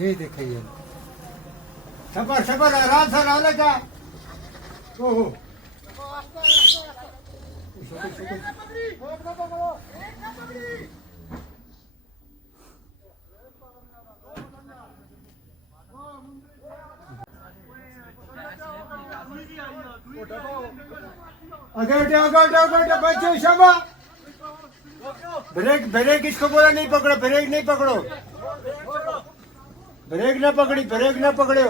ये देखे ये सबर सबर आराम से डाले का ओहो अगर बच्चे शबा ब्रेक ब्रेक इसको बोला नहीं पकड़ो ब्रेक नहीं पकड़ो ब्रेक ना पकड़ी ब्रेक ना पकड़ो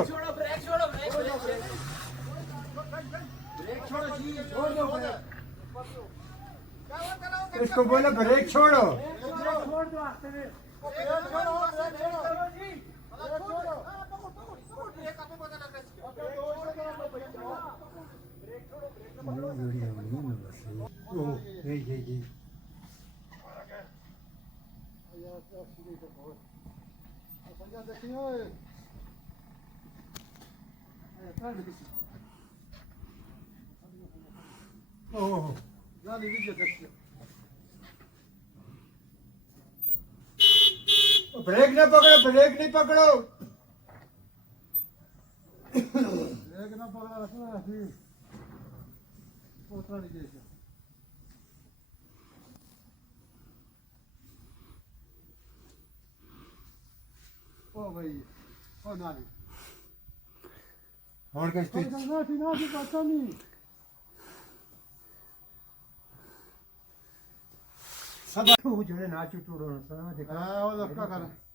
इसको बोला ब्रेक छोड़ो ब्रेक ना पकड़ो ब्रेक नहीं पकड़ो ब्रेक ना पकड़ो ओ भाई ओ नाली और कैसे ना पता नहीं सब जो है नाच टूटो हां वो लड़का कर